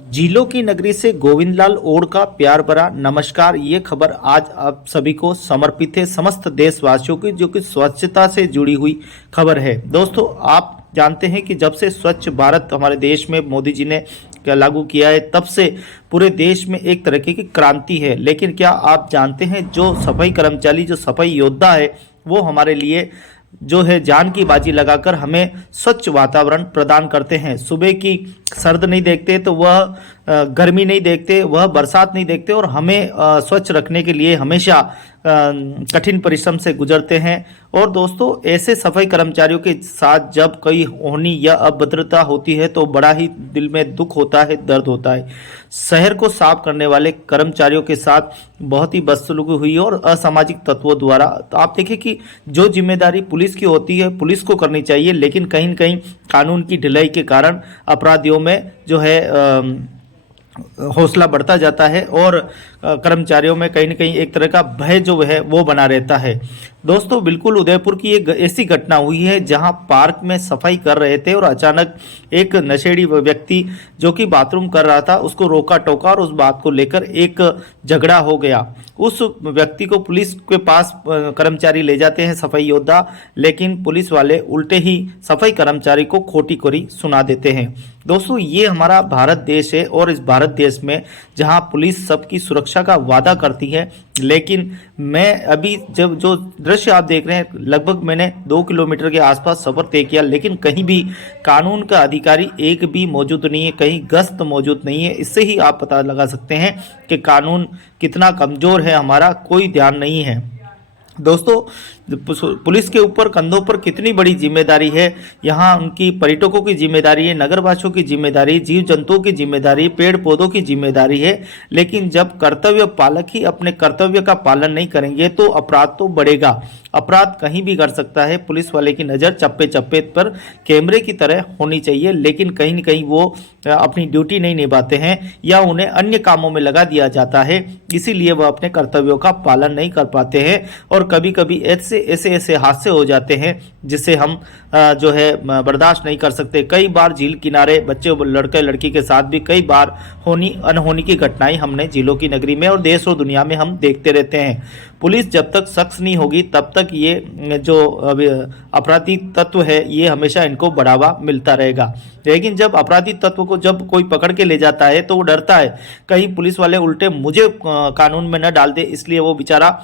झीलों की नगरी से गोविंदलाल ओड का प्यार भरा नमस्कार। ये खबर आज आप सभी को समर्पित है, समस्त देशवासियों की, जो कि स्वच्छता से जुड़ी हुई खबर है। दोस्तों, आप जानते हैं कि जब से स्वच्छ भारत हमारे देश में मोदी जी ने लागू किया है, तब से पूरे देश में एक तरीके की क्रांति है। लेकिन क्या आप जानते हैं, जो सफाई कर्मचारी, जो सफाई योद्धा है, वो हमारे लिए जो है जान की बाजी लगाकर हमें स्वच्छ वातावरण प्रदान करते हैं। सुबह की सर्द नहीं देखते तो वह गर्मी नहीं देखते, वह बरसात नहीं देखते, और हमें स्वच्छ रखने के लिए हमेशा कठिन परिश्रम से गुजरते हैं। और दोस्तों, ऐसे सफाई कर्मचारियों के साथ जब कोई होनी या अभद्रता होती है तो बड़ा ही दिल में दुख होता है, दर्द होता है। शहर को साफ करने वाले कर्मचारियों के साथ बहुत ही बदसलूकी हुई और असामाजिक तत्वों द्वारा। तो आप देखिए कि जो जिम्मेदारी पुलिस की होती है, पुलिस को करनी चाहिए, लेकिन कहीं न कहीं कानून की ढिलाई के कारण अपराधियों में जो है हौसला बढ़ता जाता है और कर्मचारियों में कहीं न कहीं एक तरह का भय जो है वो बना रहता है। दोस्तों, बिल्कुल उदयपुर की एक ऐसी घटना हुई है जहां पार्क में सफाई कर रहे थे और अचानक एक नशेड़ी व्यक्ति जो कि बाथरूम कर रहा था, उसको रोका टोका और उस बात को लेकर एक झगड़ा हो गया। उस व्यक्ति को पुलिस के पास कर्मचारी ले जाते हैं, सफाई योद्धा, लेकिन पुलिस वाले उल्टे ही सफाई कर्मचारी को खोटी खोरी सुना देते हैं। दोस्तों, ये हमारा भारत देश है और इस भारत देश में जहां पुलिस सबकी सुरक्षा का वादा करती है, लेकिन मैं अभी जब जो दृश्य आप देख रहे हैं, लगभग मैंने 2 किलोमीटर के आसपास सफर तय किया, लेकिन कहीं भी कानून का अधिकारी एक भी मौजूद नहीं है, कहीं गश्त मौजूद नहीं है। इससे ही आप पता लगा सकते हैं कि कानून कितना कमजोर है, हमारा कोई ध्यान नहीं है। दोस्तों, पुलिस के ऊपर कंधों पर कितनी बड़ी जिम्मेदारी है। यहाँ उनकी पर्यटकों की जिम्मेदारी है, नगरवासियों की जिम्मेदारी, जीव जंतुओं की जिम्मेदारी, पेड़ पौधों की जिम्मेदारी है। लेकिन जब कर्तव्य पालक ही अपने कर्तव्य का पालन नहीं करेंगे तो अपराध तो बढ़ेगा। अपराध कहीं भी कर सकता है। पुलिस वाले की नज़र चप्पे चप्पे पर कैमरे की तरह होनी चाहिए, लेकिन कहीं न कहीं वो अपनी ड्यूटी नहीं निभाते हैं या उन्हें अन्य कामों में लगा दिया जाता है, इसीलिए वह अपने कर्तव्यों का पालन नहीं कर पाते हैं। और कभी कभी ऐसे हादसे हो जाते हैं जिसे हम जो है बर्दाश्त नहीं कर सकते। कई बार झील किनारे बच्चे, लड़के लड़की के साथ भी कई बार अनहोनी की घटनाएं हमने झीलों की नगरी में और देश और दुनिया में हम देखते रहते हैं। पुलिस जब तक सख्त नहीं होगी तब तक ये जो अपराधी तत्व है, ये हमेशा इनको बढ़ावा मिलता रहेगा। लेकिन जब अपराधी तत्व को जब कोई पकड़ के ले जाता है तो वो डरता है, कहीं पुलिस वाले उल्टे मुझे कानून में न डाल दे, इसलिए वो बेचारा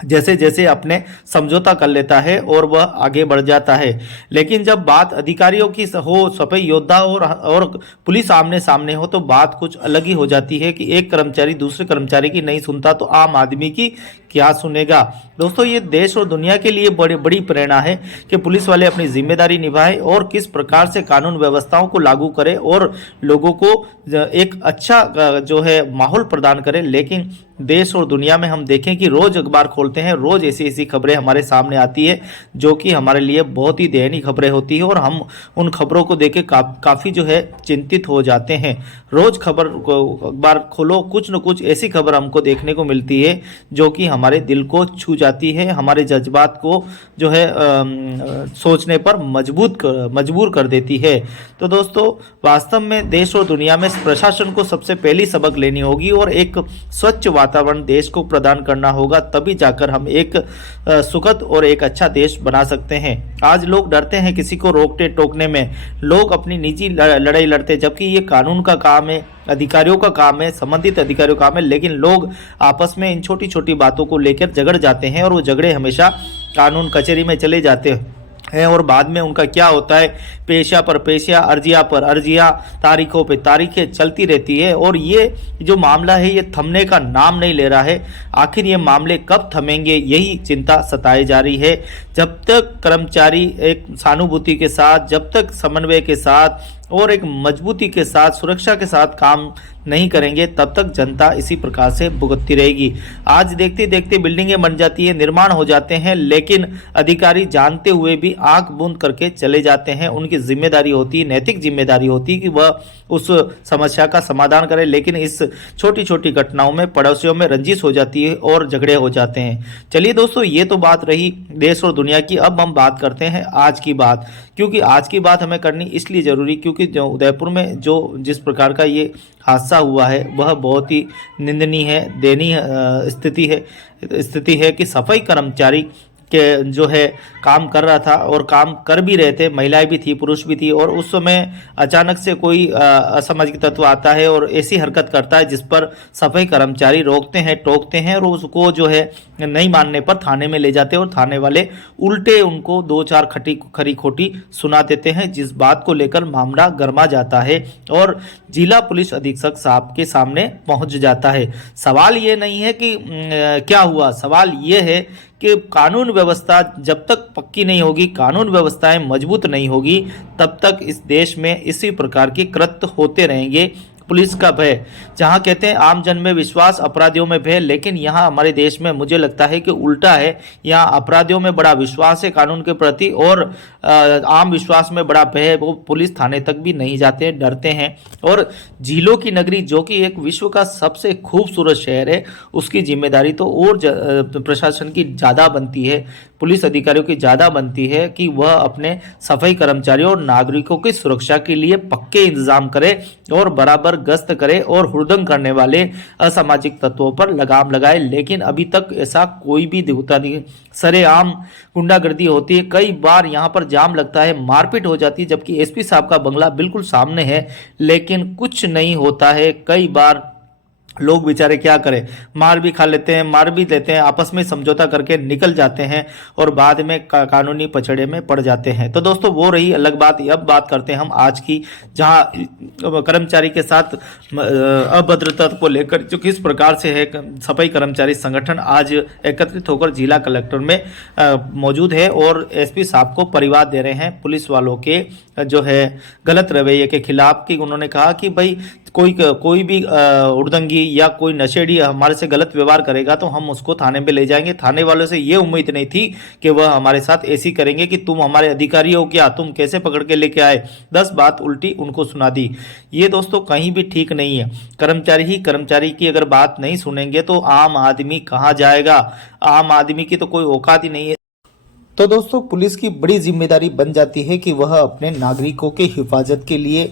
जैसे जैसे अपने समझौता कर लेता है और वह आगे बढ़ जाता है। लेकिन जब बात अधिकारियों की हो, सफाई योद्धा और पुलिस आमने सामने हो, तो बात कुछ अलग ही हो जाती है कि एक कर्मचारी दूसरे कर्मचारी की नहीं सुनता तो आम आदमी की क्या सुनेगा। दोस्तों, ये देश और दुनिया के लिए बड़ी प्रेरणा है कि पुलिस वाले अपनी जिम्मेदारी निभाएं और किस प्रकार से कानून व्यवस्थाओं को लागू करें और लोगों को एक अच्छा जो है माहौल प्रदान करें। लेकिन देश और दुनिया में हम देखें कि रोज अखबार खोलते हैं, रोज ऐसी ऐसी खबरें हमारे सामने आती है जो कि हमारे लिए बहुत ही दयनीय खबरें होती है और हम उन खबरों को देख के काफ़ी जो है चिंतित हो जाते हैं। रोज अखबार खोलो, कुछ न कुछ ऐसी खबर हमको देखने को मिलती है जो कि हमारे दिल को छू जाती है, हमारे जज्बात को जो है सोचने पर मजबूर कर देती है। तो दोस्तों, वास्तव में देश और दुनिया में प्रशासन को सबसे पहली सबक लेनी होगी और एक स्वच्छ वातावरण देश को प्रदान करना होगा, तभी जाकर हम एक सुखद और एक अच्छा देश बना सकते हैं। आज लोग डरते हैं किसी को रोकने टोकने में, लोग अपनी निजी लड़ाई लड़ते, जबकि ये कानून का काम है, अधिकारियों का काम है, संबंधित अधिकारियों का काम है। लेकिन लोग आपस में इन छोटी छोटी बातों को लेकर झगड़ जाते हैं और वो झगड़े हमेशा कानून कचहरी में चले जाते हैं और बाद में उनका क्या होता है, पेशा पर पेशा, अर्जिया पर अर्जिया, तारीखों पे तारीखें चलती रहती है। और ये जो मामला है, ये थमने का नाम नहीं ले रहा है। आखिर ये मामले कब थमेंगे, यही चिंता सताई जा रही है। जब तक कर्मचारी एक सहानुभूति के साथ, जब तक समन्वय के साथ और एक मजबूती के साथ, सुरक्षा के साथ काम नहीं करेंगे, तब तक जनता इसी प्रकार से भुगतती रहेगी। आज देखते देखते बिल्डिंगें बन जाती है, निर्माण हो जाते हैं, लेकिन अधिकारी जानते हुए भी आंख बूंद करके चले जाते हैं। उनकी जिम्मेदारी होती है, नैतिक जिम्मेदारी होती है कि वह उस समस्या का समाधान करें, लेकिन इस छोटी छोटी घटनाओं में पड़ोसियों में रंजिश हो जाती है और झगड़े हो जाते हैं। चलिए दोस्तों, ये तो बात रही देश और दुनिया की। अब हम बात करते हैं आज की बात, क्योंकि आज की बात हमें करनी इसलिए जरूरी क्योंकि क्योंकि जो उदयपुर में जो जिस प्रकार का ये हादसा हुआ है वह बहुत ही निंदनीय है, दयनीय स्थिति है कि सफाई कर्मचारी के जो है काम कर रहा था और काम कर भी रहे थे, महिलाएं भी थी, पुरुष भी थी, और उस समय अचानक से कोई असामाजिक तत्व आता है और ऐसी हरकत करता है जिस पर सफाई कर्मचारी रोकते हैं, टोकते हैं और उसको जो है नहीं मानने पर थाने में ले जाते हैं और थाने वाले उल्टे उनको दो चार खरी खोटी सुना देते हैं, जिस बात को लेकर मामला गर्मा जाता है और जिला पुलिस अधीक्षक साहब के सामने पहुंच जाता है। सवाल ये नहीं है कि क्या हुआ, सवाल ये है कि कानून व्यवस्था जब तक पक्की नहीं होगी, कानून व्यवस्थाएं मजबूत नहीं होगी, तब तक इस देश में इसी प्रकार के कृत्य होते रहेंगे। पुलिस का भय, जहां कहते हैं आम जन में विश्वास, अपराधियों में भय, लेकिन यहां हमारे देश में मुझे लगता है कि उल्टा है। यहां अपराधियों में बड़ा विश्वास है कानून के प्रति और आम विश्वास में बड़ा भय है। वो पुलिस थाने तक भी नहीं जाते, डरते हैं। और झीलों की नगरी जो कि एक विश्व का सबसे खूबसूरत शहर है, उसकी जिम्मेदारी तो और प्रशासन की ज़्यादा बनती है, पुलिस अधिकारियों की ज़्यादा बनती है कि वह अपने सफाई कर्मचारियों और नागरिकों की सुरक्षा के लिए पक्के इंतजाम करे और बराबर गश्त करे और हुड़दंग करने वाले असामाजिक तत्वों पर लगाम लगाए। लेकिन अभी तक ऐसा कोई भी होता नहीं, सरेआम गुंडागर्दी होती है, कई बार यहाँ पर जाम लगता है, मारपीट हो जाती है, जबकि एसपी साहब का बंगला बिल्कुल सामने है, लेकिन कुछ नहीं होता है। कई बार लोग बेचारे क्या करें, मार भी खा लेते हैं, मार भी देते हैं, आपस में समझौता करके निकल जाते हैं और बाद में कानूनी पछड़े में पड़ जाते हैं। तो दोस्तों वो रही अलग बात। अब बात करते हैं हम आज की, जहां कर्मचारी के साथ अभद्रता को लेकर जो किस प्रकार से है, सफाई कर्मचारी संगठन आज एकत्रित होकर जिला कलेक्टर में मौजूद है और एसपी साहब को परिवाद दे रहे हैं पुलिस वालों के जो है गलत रवैये के खिलाफ। कि उन्होंने कहा कि भाई कोई भी उड़दंगी या कोई नशेड़ी हमारे से गलत व्यवहार करेगा तो हम उसको थाने पे ले जाएंगे। थाने वालों से ये उम्मीद नहीं थी कि वह हमारे साथ ऐसी करेंगे कि तुम हमारे अधिकारी हो क्या, तुम कैसे पकड़ के लेके आए, 10 बात उल्टी उनको सुना दी। ये दोस्तों कहीं भी ठीक नहीं है। कर्मचारी की अगर बात नहीं सुनेंगे तो आम आदमी कहाँ जाएगा, आम आदमी की तो कोई औकात ही नहीं है। तो दोस्तों पुलिस की बड़ी जिम्मेदारी बन जाती है कि वह अपने नागरिकों की हिफाजत के लिए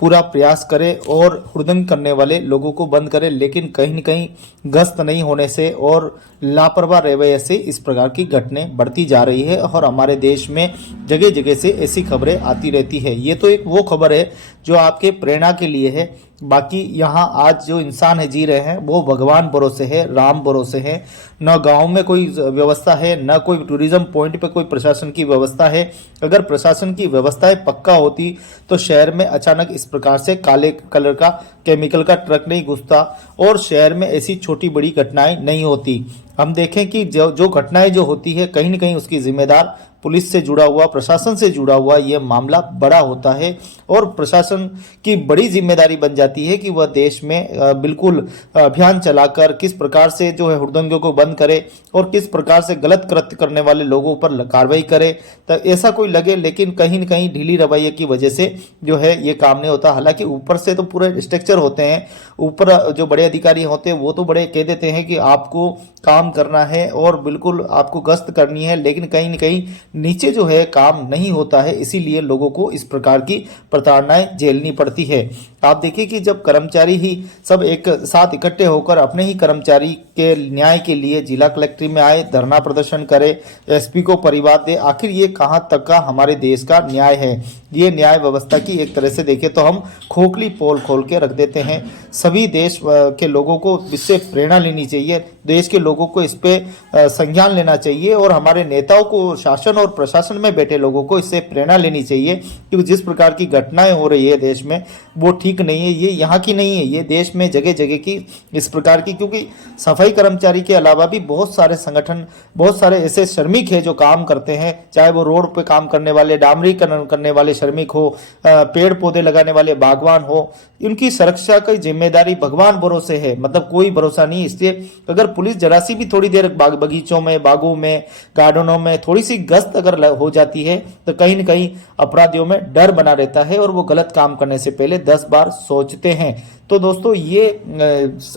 पूरा प्रयास करे और हुड़दंग करने वाले लोगों को बंद करे, लेकिन कहीं न कहीं गश्त नहीं होने से और लापरवाह रवैये से इस प्रकार की घटनाएं बढ़ती जा रही है और हमारे देश में जगह जगह से ऐसी खबरें आती रहती है। ये तो एक वो खबर है जो आपके प्रेरणा के लिए है, बाकी यहाँ आज जो इंसान है जी रहे हैं वो भगवान भरोसे है, राम भरोसे है। न गांव में कोई व्यवस्था है, न कोई टूरिज्म पॉइंट पे कोई प्रशासन की व्यवस्था है। अगर प्रशासन की व्यवस्थाएं पक्का होती तो शहर में अचानक इस प्रकार से काले कलर का केमिकल का ट्रक नहीं घुसता और शहर में ऐसी छोटी बड़ी घटनाएं नहीं होती। हम देखें कि जो घटनाएं जो होती है कहीं न कहीं उसकी जिम्मेदार पुलिस से जुड़ा हुआ, प्रशासन से जुड़ा हुआ यह मामला बड़ा होता है और प्रशासन की बड़ी जिम्मेदारी बन जाती है कि वह देश में बिल्कुल अभियान चलाकर किस प्रकार से जो है हुड़दंगियों को बंद करे और किस प्रकार से गलत कृत्य करने वाले लोगों पर कार्रवाई करे। तो ऐसा कोई लगे, लेकिन कहीं न कहीं ढीली रवैये की वजह से जो है ये काम नहीं होता। हालांकि ऊपर से तो पूरे स्ट्रक्चर होते हैं, ऊपर जो बड़े अधिकारी होते हैं वो तो बड़े कह देते हैं कि आपको काम करना है और बिल्कुल आपको गश्त करनी है, लेकिन कहीं न कहीं नीचे जो है काम नहीं होता है, इसीलिए लोगों को इस प्रकार की प्रताड़नाएं झेलनी पड़ती है। आप देखिए कि जब कर्मचारी ही सब एक साथ इकट्ठे होकर अपने ही कर्मचारी के न्याय के लिए जिला कलेक्ट्री में आए, धरना प्रदर्शन करे, एसपी को परिवाद दे, आखिर ये कहाँ तक का हमारे देश का न्याय है। ये न्याय व्यवस्था की एक तरह से देखें तो हम खोखली पोल खोल के रख देते हैं। सभी देश के लोगों को इससे प्रेरणा लेनी चाहिए, देश के लोगों को इस पे संज्ञान लेना चाहिए और हमारे नेताओं को, शासन और प्रशासन में बैठे लोगों को इससे प्रेरणा लेनी चाहिए क्योंकि जिस प्रकार की घटनाएं हो रही है देश में वो ठीक नहीं है। ये यहाँ की नहीं है, ये देश में जगह जगह की इस प्रकार की, क्योंकि सफाई कर्मचारी के अलावा भी बहुत सारे संगठन, बहुत सारे ऐसे श्रमिक हैं जो काम करते हैं, चाहे वो रोड पे काम करने वाले, डामरीकरण करने वाले श्रमिक हो, पेड़ पौधे लगाने वाले बागवान हो, उनकी सुरक्षा की जिम्मेदारी भगवान भरोसे है, मतलब कोई भरोसा नहीं। इसलिए अगर पुलिस जरा सी भी थोड़ी देर बगीचों में, बागों में, गार्डनों में थोड़ी सी गश्त अगर हो जाती है तो कहीं न कहीं अपराधियों में डर बना रहता है और वो गलत काम करने से पहले 10 बार बार सोचते हैं। तो दोस्तों ये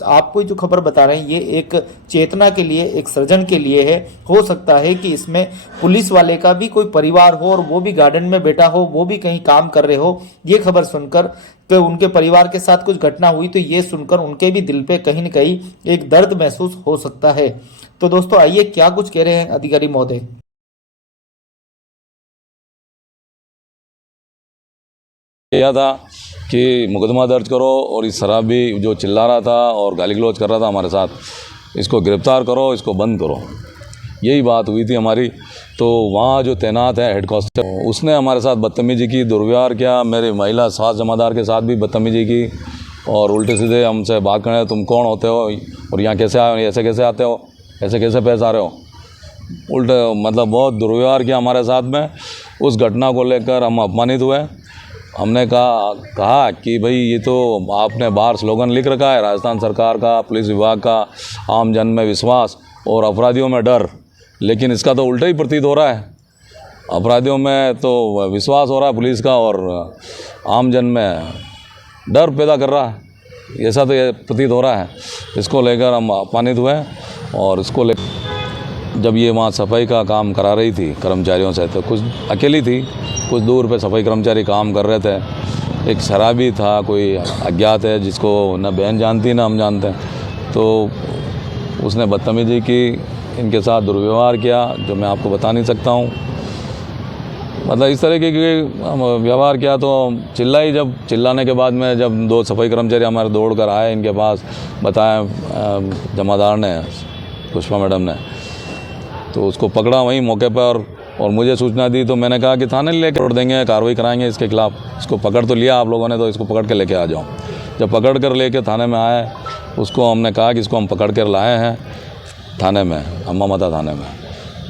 आपको जो खबर बता रहे हैं ये एक चेतना के लिए, एक सृजन के लिए है। हो सकता है कि इसमें पुलिस वाले का भी कोई परिवार हो और वो भी गार्डन में बैठा हो, वो भी कहीं काम कर रहे हो। ये खबर सुनकर कि उनके परिवार के साथ कुछ घटना हुई तो ये सुनकर उनके भी दिल पे कहीं न कहीं एक दर्द महसूस हो सकता है। तो दोस्तों आइए क्या कुछ कह रहे हैं अधिकारी महोदय। किया था कि मुकदमा दर्ज करो और इस शराबी जो चिल्ला रहा था और गाली गलौज कर रहा था हमारे साथ, इसको गिरफ्तार करो, इसको बंद करो। यही बात हुई थी हमारी। तो वहाँ जो तैनात है हेड कांस्टेबल, उसने हमारे साथ बदतमीजी की, दुर्व्यवहार किया। मेरे महिला सास जमादार के साथ भी बदतमीजी की और उल्टे सीधे हमसे बात करने, तुम कौन होते हो और यहाँ कैसे आए हो, ऐसे कैसे आते हो, ऐसे कैसे पेश आ रहे हो, उल्टे मतलब बहुत दुर्व्यवहार किया हमारे साथ में। उस घटना को लेकर हम अपमानित हुए। हमने कहा कि भाई ये तो आपने बाहर स्लोगन लिख रखा है राजस्थान सरकार का, पुलिस विभाग का, आम जन में विश्वास और अपराधियों में डर, लेकिन इसका तो उल्टा ही प्रतीत हो रहा है। अपराधियों में तो विश्वास हो रहा है पुलिस का और आम जन में डर पैदा कर रहा है, ऐसा तो ये प्रतीत हो रहा है। इसको लेकर हम अपमानित हुए और इसको ले जब ये वहाँ सफाई का काम करा रही थी कर्मचारियों से, तो कुछ अकेली थी, कुछ दूर पे सफाई कर्मचारी काम कर रहे थे। एक शराबी था, कोई अज्ञात है जिसको न बहन जानती न हम जानते हैं, तो उसने बदतमीजी की, इनके साथ दुर्व्यवहार किया जो मैं आपको बता नहीं सकता हूँ। मतलब इस तरह के व्यवहार किया तो चिल्लाई। जब चिल्लाने के बाद में जब दो सफाई कर्मचारी हमारे दौड़ कर आए, इनके पास बताया जमादार ने, पुष्पा मैडम ने, तो उसको पकड़ा वहीं मौके पर और मुझे सूचना दी। तो मैंने कहा कि थाने लेकर छोड़ देंगे, कार्रवाई कराएंगे इसके खिलाफ। इसको पकड़ तो लिया आप लोगों ने, तो इसको पकड़ के लेके आ जाओ। जब पकड़ कर लेके थाने में आए, उसको हमने कहा कि इसको हम पकड़ कर लाए हैं थाने में, अम्मा माता थाने में।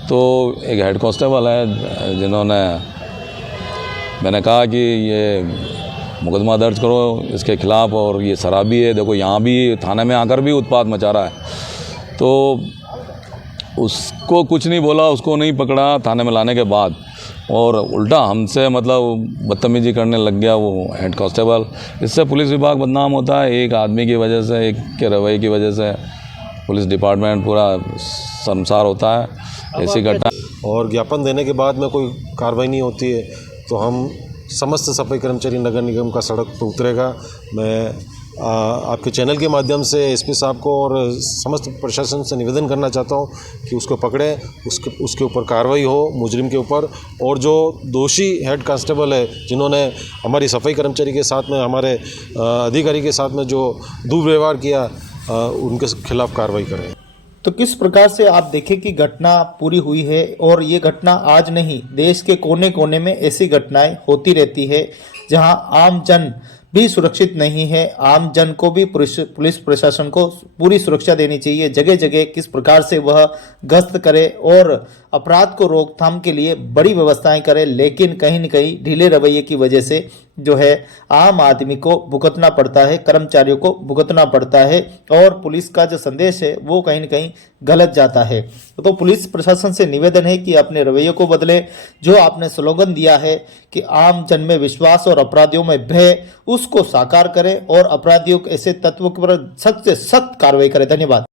तो एक हेड कांस्टेबल है जिन्होंने, मैंने कहा कि ये मुकदमा दर्ज करो इसके खिलाफ और ये शराबी है, देखो यहाँ भी थाने में आकर भी उत्पात मचा रहा है। तो उसको कुछ नहीं बोला, उसको नहीं पकड़ा थाने में लाने के बाद, और उल्टा हमसे मतलब बदतमीजी करने लग गया वो हेड कांस्टेबल। इससे पुलिस विभाग बदनाम होता है, एक आदमी की वजह से, एक के रवैये की वजह से पुलिस डिपार्टमेंट पूरा शर्मसार होता है। ऐसी घटना और ज्ञापन देने के बाद में कोई कार्रवाई नहीं होती है तो हम समस्त सफाई कर्मचारी नगर निगम का सड़क पर उतरेगा। मैं आपके चैनल के माध्यम से एसपी साहब को और समस्त प्रशासन से निवेदन करना चाहता हूं कि उसको पकड़ें, उसके ऊपर कार्रवाई हो मुजरिम के ऊपर, और जो दोषी हेड कांस्टेबल है जिन्होंने हमारी सफाई कर्मचारी के साथ में, हमारे अधिकारी के साथ में जो दुर्व्यवहार किया, उनके खिलाफ कार्रवाई करें। तो किस प्रकार से आप देखें कि घटना पूरी हुई है, और ये घटना आज नहीं, देश के कोने कोने में ऐसी घटनाएं होती रहती है जहां आम जन भी सुरक्षित नहीं है। आम जन को भी पुलिस प्रशासन को पूरी सुरक्षा देनी चाहिए। जगह जगह किस प्रकार से वह गश्त करे और अपराध को रोकथाम के लिए बड़ी व्यवस्थाएं करे, लेकिन कहीं न कहीं ढीले रवैये की वजह से जो है आम आदमी को भुगतना पड़ता है, कर्मचारियों को भुगतना पड़ता है, और पुलिस का जो संदेश है वो कहीं न कहीं गलत जाता है। तो पुलिस प्रशासन से निवेदन है कि अपने रवैये को बदले। जो आपने स्लोगन दिया है कि आम जन में विश्वास और अपराधियों में भय, उसको साकार करें और अपराधियों के ऐसे तत्वों पर सख्त से सख्त कार्रवाई करें। धन्यवाद।